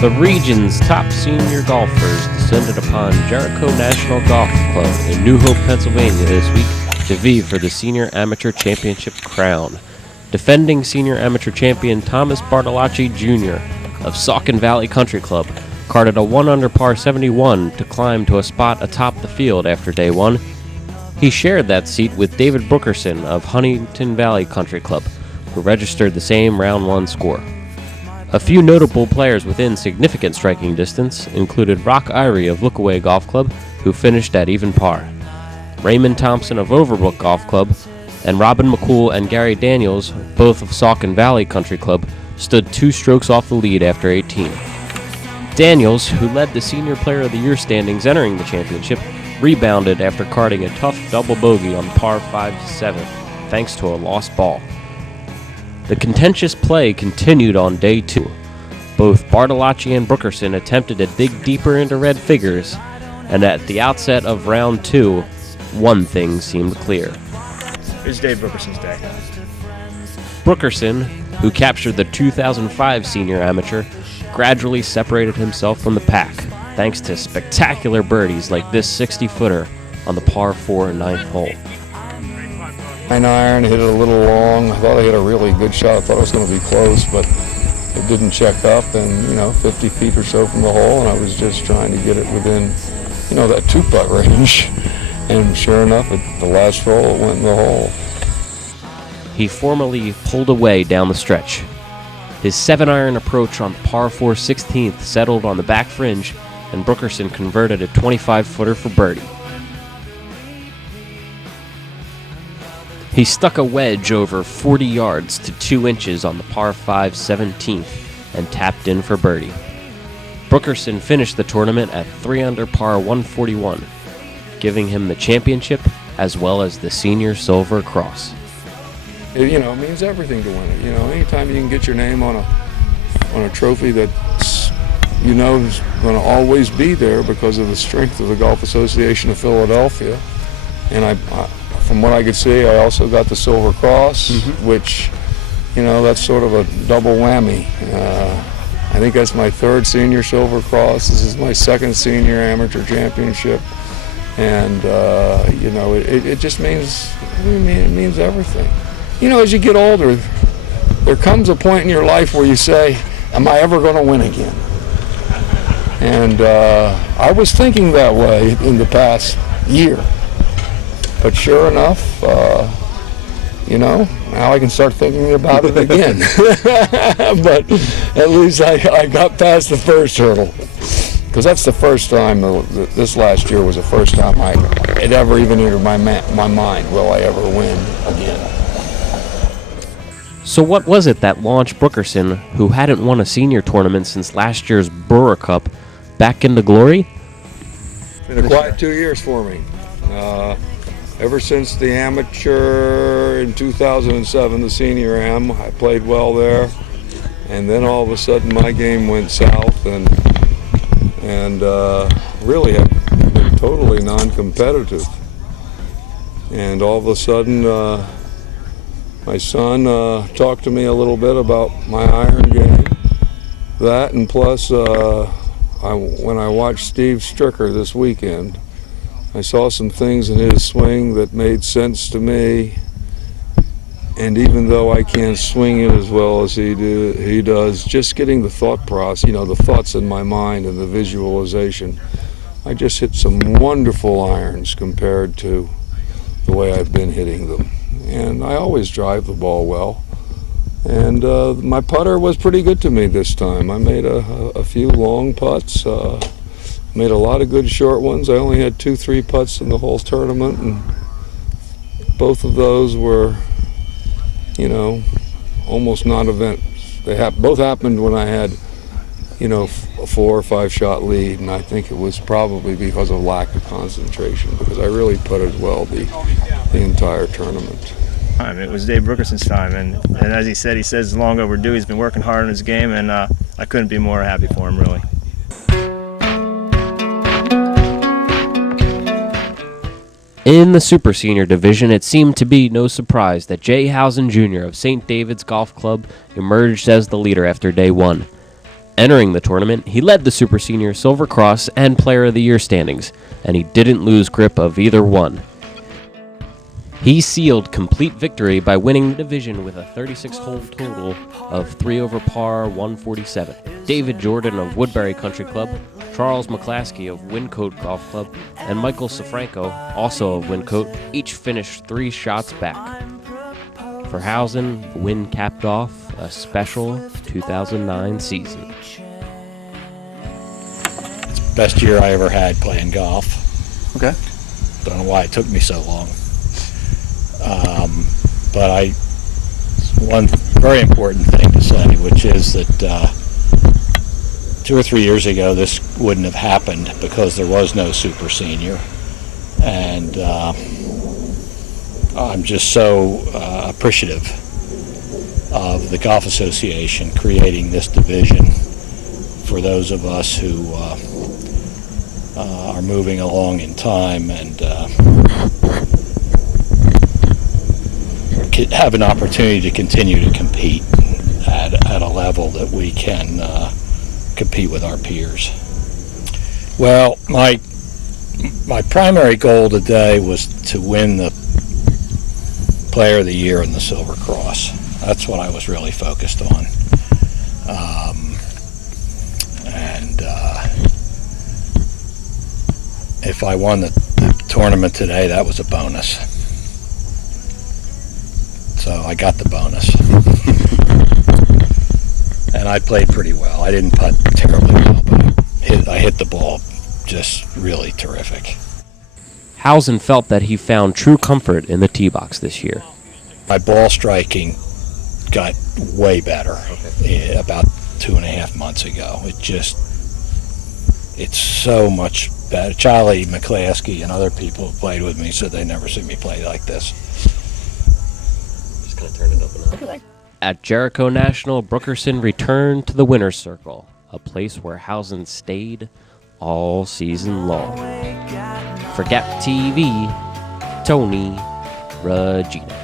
The region's top senior golfers descended upon Jericho National Golf Club in New Hope, Pennsylvania this week to vie for the Senior Amateur Championship crown. Defending Senior Amateur Champion Thomas Bartolacci Jr. of Saucon Valley Country Club carded a 1-under par 71 to climb to a spot atop the field after day one. He shared that seat with David Brookreson of Huntingdon Valley Country Club, who registered the same round one score. A few notable players within significant striking distance included Rock Irie of Lookaway Golf Club, who finished at even par. Raymond Thompson of Overbrook Golf Club and Robin McCool and Gary Daniels, both of Saucon Valley Country Club, stood 2 strokes off the lead after 18. Daniels, who led the Senior Player of the Year standings entering the championship, rebounded after carding a tough double bogey on par 5-7, thanks to a lost ball. The contentious play continued on day 2. Both Bartolacci and Brookreson attempted to dig deeper into red figures, and at the outset of round 2, one thing seemed clear. It's Dave Brookerson's day. Brookreson, who captured the 2005 Senior Amateur, gradually separated himself from the pack, thanks to spectacular birdies like this 60-footer on the par 4 9th hole. 9-iron, hit it a little long. I thought I hit a really good shot. I thought it was going to be close, but it didn't check up, and 50 feet or so from the hole, and I was just trying to get it within, that 2-putt range. And sure enough, at the last roll, it went in the hole. He formally pulled away down the stretch. His 7-iron approach on the par 4 16th settled on the back fringe, and Brookreson converted a 25-footer for birdie. He stuck a wedge over 40 yards to 2 inches on the par 5 17th and tapped in for birdie. Brookreson finished the tournament at 3-under par 141, giving him the championship as well as the Senior Silver Cross. It means everything to win it. Anytime you can get your name on a trophy that's is going to always be there because of the strength of the Golf Association of Philadelphia. And I from what I could see, I also got the Silver Cross, which, that's sort of a double whammy. I think that's my 3rd Senior Silver Cross. This is my 2nd Senior Amateur Championship. And, it just means everything. As you get older, there comes a point in your life where you say, am I ever going to win again? And I was thinking that way in the past year. But sure enough, now I can start thinking about it again. But at least I got past the first hurdle. Because that's the first time, this last year was the first time it ever even entered my mind, will I ever win again? So what was it that launched Brookreson, who hadn't won a senior tournament since last year's Brewer Cup, back into glory? It's been a quiet 2 years for me. Ever since the amateur in 2007, the Senior Am, I played well there. And then all of a sudden my game went south and really have been totally non-competitive. And all of a sudden, my son talked to me a little bit about my iron game. That, and plus, when I watched Steve Stricker this weekend, I saw some things in his swing that made sense to me. And even though I can't swing it as well as he does, just getting the thought process, the thoughts in my mind and the visualization, I just hit some wonderful irons compared to the way I've been hitting them. And I always drive the ball well. And my putter was pretty good to me this time. I made a few long putts, made a lot of good short ones. I only had 2-3 putts in the whole tournament, and both of those were almost non-event. They both happened when I had, a 4 or 5 shot lead, and I think it was probably because of lack of concentration, because I really putted well the entire tournament. It was Dave Brookerson's time, and as he says it's long overdue. He's been working hard on his game, and I couldn't be more happy for him, really. In the Super Senior division, it seemed to be no surprise that Jay Howson Jr. of St. David's Golf Club emerged as the leader after day one. Entering the tournament, he led the Super Senior Silver Cross and Player of the Year standings, and he didn't lose grip of either one. He sealed complete victory by winning the division with a 36-hole total of 3 over par 147. David Jordan of Woodbury Country Club, Charles McClaskey of Wyncote Golf Club, and Michael Safranco, also of Wyncote, each finished 3 shots back. For Howson, the win capped off a special 2009 season. It's the best year I ever had playing golf. Okay. Don't know why it took me so long. But one very important thing to say, which is that 2 or 3 years ago this wouldn't have happened because there was no Super Senior. And I'm just so appreciative of the Golf Association creating this division for those of us who are moving along in time and have an opportunity to continue to compete at a level that we can compete with our peers. Well, my primary goal today was to win the Player of the Year and the Silver Cross. That's what I was really focused on. If I won the tournament today, that was a bonus. So I got the bonus. And I played pretty well. I didn't putt terribly well, but I hit the ball just really terrific. Howson felt that he found true comfort in the tee box this year. My ball striking got way better about 2.5 months ago. It's so much better. Charlie McClaskey and other people who played with me said they never seen me play like this. Just kind of turn it up and up. At Jericho National, Brookreson returned to the winner's circle, a place where Howson stayed all season long. For Gap TV, Tony Regina.